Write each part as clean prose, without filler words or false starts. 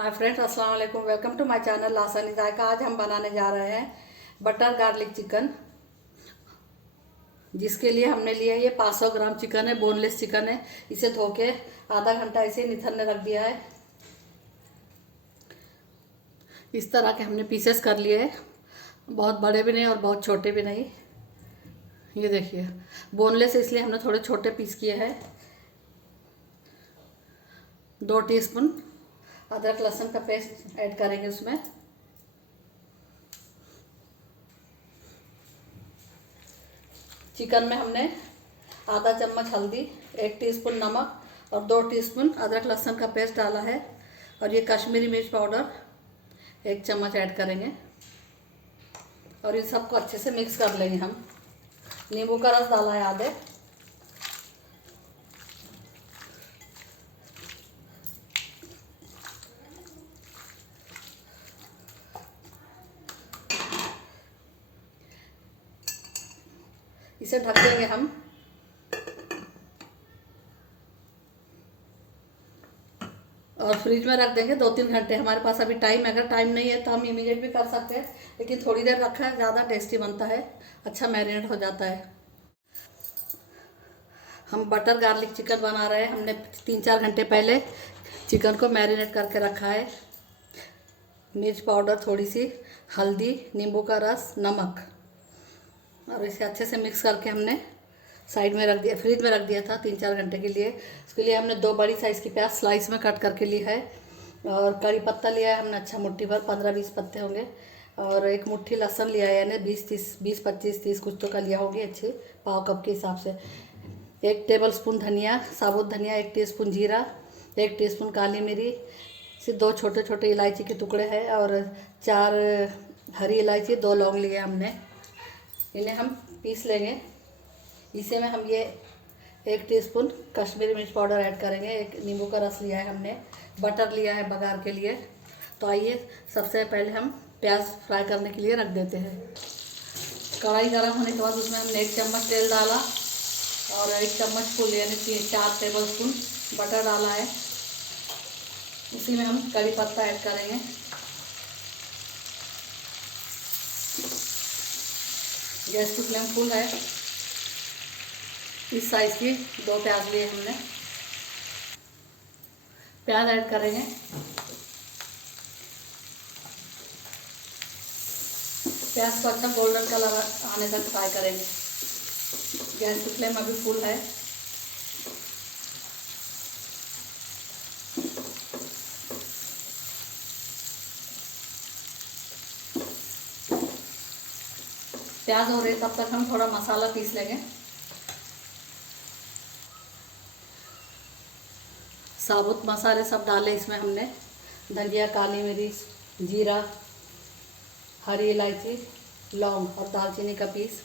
Hi friends, अस्सलाम वालेकुम। Welcome to my channel आसानी जायका। आज हम बनाने जा रहे हैं बटर गार्लिक चिकन। जिसके लिए हमने लिया ये 500 ग्राम चिकन है, बोनलेस चिकन है। इसे धो के आधा घंटा इसे निथरने रख दिया है। इस तरह के हमने पीसेस कर लिए हैं, बहुत बड़े भी नहीं और बहुत छोटे भी नहीं। ये देखिए, बोनलेस इसलिए हमने थोड़े छोटे पीस किए हैं। 2 टीस्पून अदरक लहसुन का पेस्ट ऐड करेंगे उसमें। चिकन में हमने आधा चम्मच हल्दी, 1 टीस्पून नमक और 2 टीस्पून अदरक लहसुन का पेस्ट डाला है। और ये कश्मीरी मिर्च पाउडर 1 चम्मच ऐड करेंगे और इन सबको अच्छे से मिक्स कर लेंगे हम। नींबू का रस डाला है आधे। इसे ढक देंगे हम और फ्रिज में रख देंगे 2-3 घंटे। हमारे पास अभी टाइम है, अगर टाइम नहीं है तो हम इमीडिएट भी कर सकते हैं, लेकिन थोड़ी देर रखा है ज़्यादा टेस्टी बनता है, अच्छा मैरिनेट हो जाता है। हम बटर गार्लिक चिकन बना रहे हैं। हमने 3-4 घंटे पहले चिकन को मैरिनेट करके रखा है। मिर्च पाउडर थोड़ी सी, हल्दी, नींबू का रस, नमक, और इसे अच्छे से मिक्स करके हमने साइड में रख दिया, फ्रिज में रख दिया था 3-4 घंटे के लिए। उसके लिए हमने 2 बड़ी साइज़ की प्याज स्लाइस में कट करके ली है और कड़ी पत्ता लिया है हमने, अच्छा मुट्ठी भर, 15-20 पत्ते होंगे। और 1 मुट्ठी लहसुन लिया है, यानी 20-25-30 कुछ तो का लिया होगी, अच्छे पाव कप के हिसाब से। 1 टेबलस्पून धनिया, साबुत धनिया, 1 टीस्पून जीरा, 1 टीस्पून काली मिरी, से 2 छोटे छोटे इलायची के टुकड़े हैं और 4 हरी इलायची, 2 लौंग लिए हमने। इन्हें हम पीस लेंगे। इसे में हम ये 1 टीस्पून कश्मीरी मिर्च पाउडर ऐड करेंगे। 1 नींबू का रस लिया है हमने, बटर लिया है बघार के लिए। तो आइए सबसे पहले हम प्याज फ्राई करने के लिए रख देते हैं। कढ़ाई गर्म होने के बाद उसमें हमने 1 चम्मच तेल डाला और 1 चम्मच फुल यानी 4 टेबलस्पून बटर डाला है। उसी में हम कड़ी पत्ता ऐड करेंगे। गैस की फ्लेम फुल है। इस साइज़ की 2 प्याज लिए हमने। प्याज ऐड करेंगे। प्याज को अच्छा गोल्डन कलर आने तक फ्राई करेंगे। गैस की फ्लेम अभी फुल है। प्याज हो रही तब तक हम थोड़ा मसाला पीस लेंगे। साबुत मसाले सब डाले इसमें हमने, धनिया, काली मिर्च, जीरा, हरी इलायची, लौंग और दालचीनी का पीस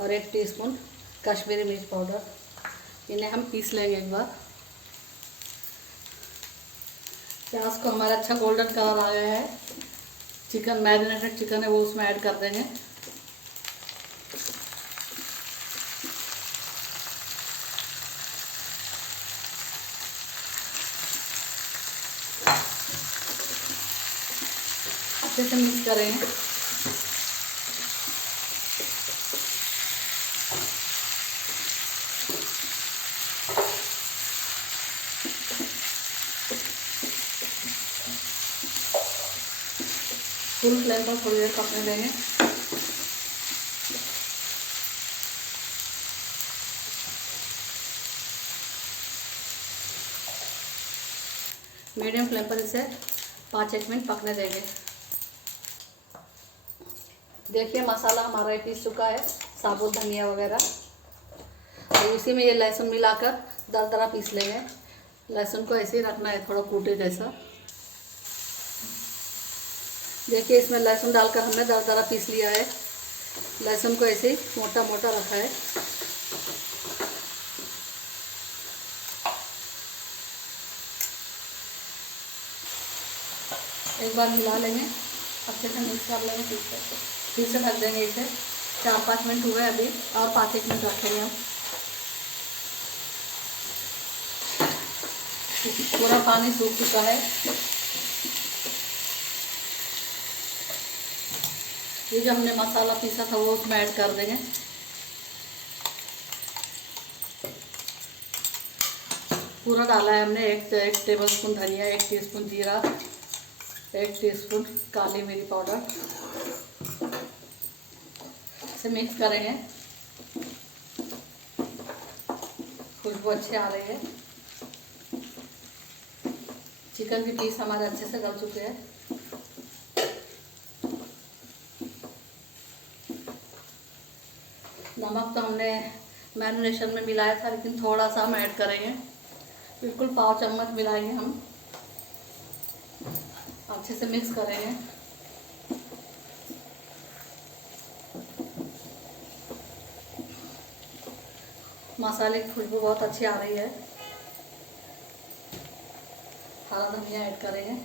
और 1 टीस्पून कश्मीरी मिर्च पाउडर। इन्हें हम पीस लेंगे एक बार। प्याज को हमारा अच्छा गोल्डन कलर आ गया है। चिकन, मैरिनेटेड चिकन है वो उसमें ऐड कर देंगे। अच्छे से मिक्स करेंगे। फुल फ्लेम पर थोड़ी देर पकने देंगे। मीडियम फ्लेम पर इसे 5-1 मिनट पकने देंगे। देखिए मसाला हमारा ये पीस चुका है, साबुत धनिया वगैरह। और इसी में ये लहसुन मिलाकर दरदरा पीस लेंगे। लहसुन को ऐसे ही रखना है, थोड़ा कूटे जैसा। देखिए इसमें लहसुन डालकर हमने दरदरा पीस लिया है। लहसुन को ऐसे ही मोटा मोटा रखा है। एक बार मिला लेंगे, अच्छे से मिक्स कर लेंगे। फिर से ढक देंगे इसे। 4-5 मिनट हुए अभी, और 5-1 मिनट रखेंगे हम। पूरा पानी सूख चुका है। ये जो हमने मसाला पीसा था वो उसमें ऐड कर देंगे। पूरा डाला है हमने। एक टेबल स्पून धनिया, 1 टीस्पून जीरा, 1 टीस्पून काली मिर्च पाउडर। इसे मिक्स करेंगे। खुशबू अच्छी आ रही है। चिकन के पीस हमारे अच्छे से गल चुके हैं। नमक तो हमने मैरिनेशन में मिलाया था, लेकिन थोड़ा सा हम ऐड करेंगे। बिल्कुल पाव चम्मच मिलाएंगे हम। अच्छे से मिक्स करेंगे। मसाले की खुशबू बहुत अच्छी आ रही है। हरा धनिया ऐड करेंगे।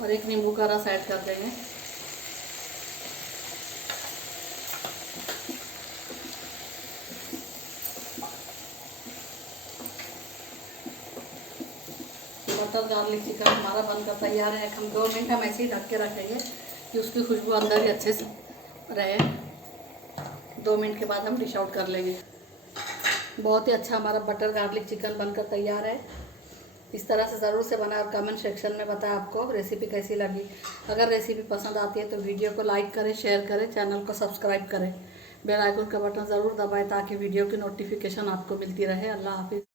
और 1 नींबू का रस ऐड कर देंगे। बटर गार्लिक चिकन हमारा बनकर तैयार है। हम 2 मिनट हम ऐसे ही ढक के रखेंगे कि उसकी खुशबू अंदर ही अच्छे से रहे। 2 मिनट के बाद हम डिश आउट कर लेंगे। बहुत ही अच्छा हमारा बटर गार्लिक चिकन बनकर तैयार है। इस तरह से ज़रूर से बनाएं और कमेंट सेक्शन में बताएं आपको रेसिपी कैसी लगी। अगर रेसिपी पसंद आती है तो वीडियो को लाइक करें, शेयर करें, चैनल को सब्सक्राइब करें, बेल आइकन का बटन ज़रूर दबाएं ताकि वीडियो की नोटिफिकेशन आपको मिलती रहे। अल्लाह हाफिज़।